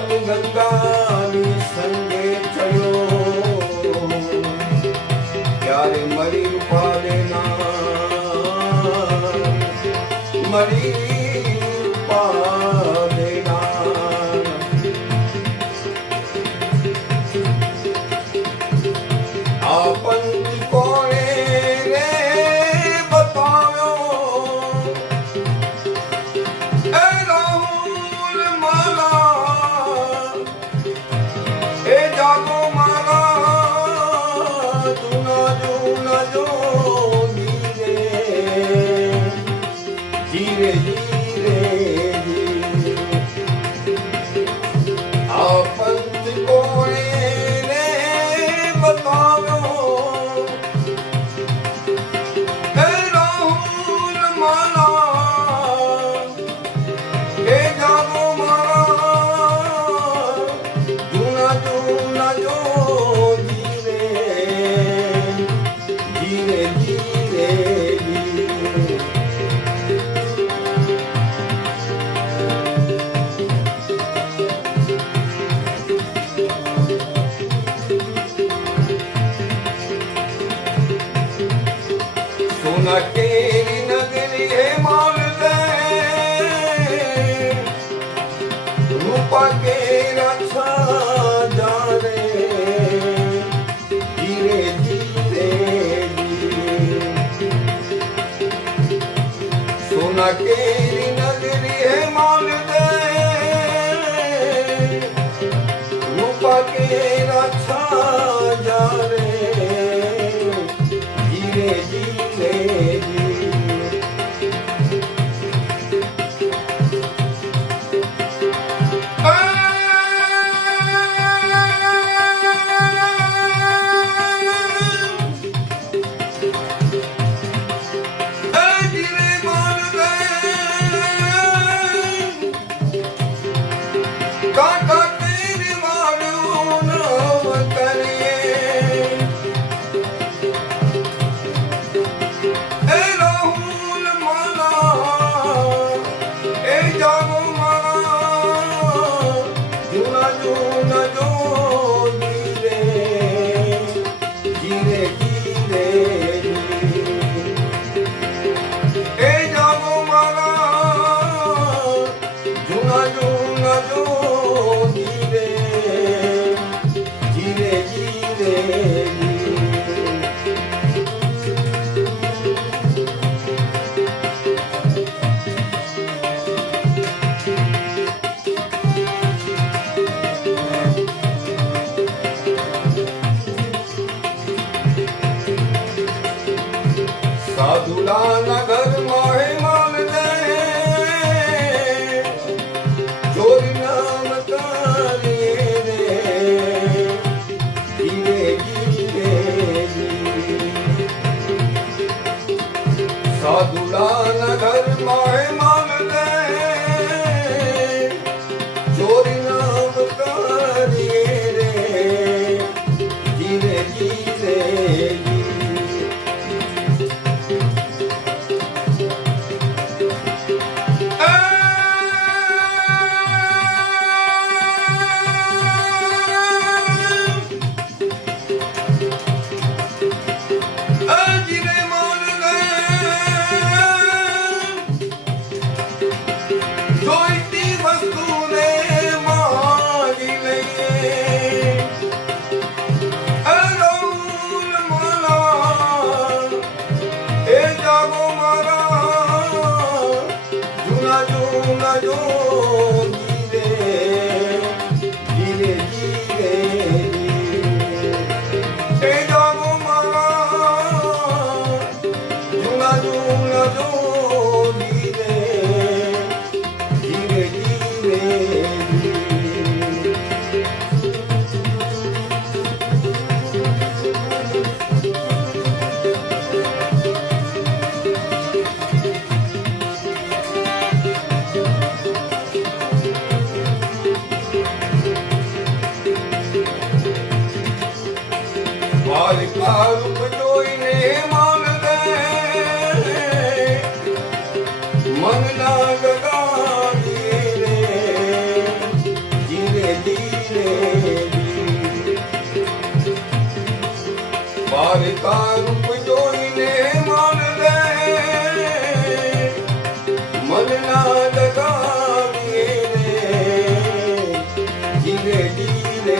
ગંગાની સંગે થયો ત્યારે મરી પાડેના મરી પાડેના આ પંથ કોણે રે બતાવ્યો એ રાહુલ મારા એ જાગો મારા જૂના જૂના જોગી રે ધીરે ધીરે આ પંથ કોણે રે બતાવ્યો એ રાહુલ મારા એ જાગો મારા જૂના જૂના જોગી રે ધીરે ધીરે સોના કેરી નગરી હે માલ દે રૂપા કેરા છા રે ધીરે ધીરે સોના કેરી નગરી હે માલ દે રૂપા કેરા છા રે ધીરે ધીરે સાધુલાના ઘરમાં હે માલ દે ચોરી નામ કરીએ રે ધીરે ધીરે સાધુલાના ઘરમાં હે માલ દે ચોરી નામ કરીએ રે ધીરે ધીરે રૂપ જોઈને માન દે મન ના ગગાડીએ રે ધીરે દ્વારકા રૂપ જોઈને માન દે મનના દગાવીએ રે ધીરે ધીરે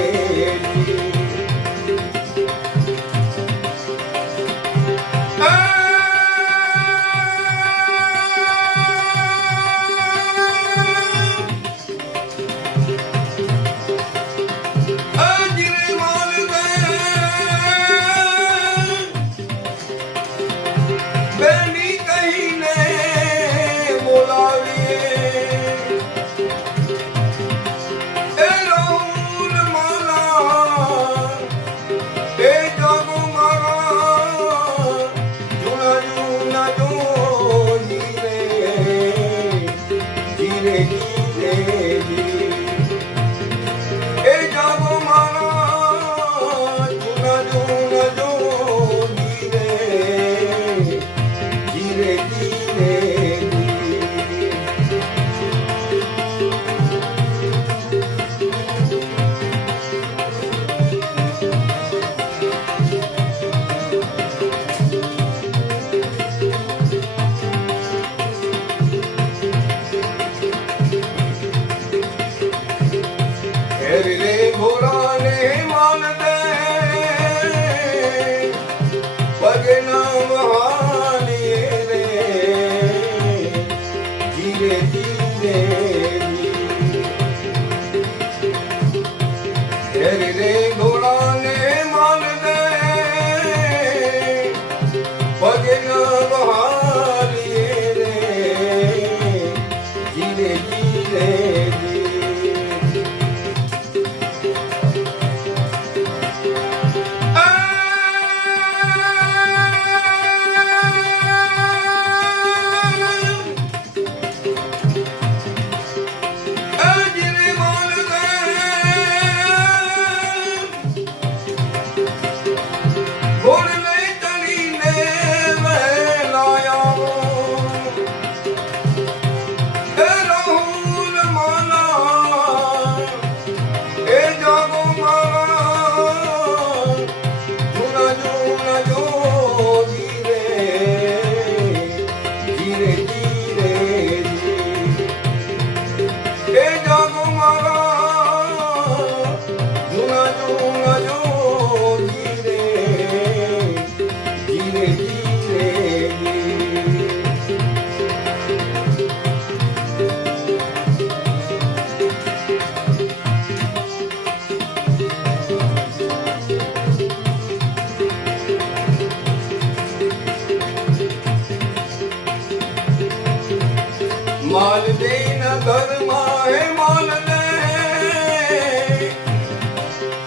માલ દે નગરમાં હે માલ દે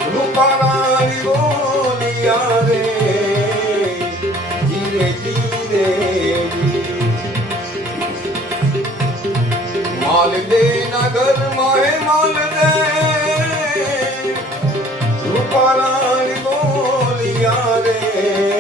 રૂપારાની બોલિયા રે ધીરે ધીરે માલ દે નગરમાં હે માલ દે રૂપારાની બોલિયા રે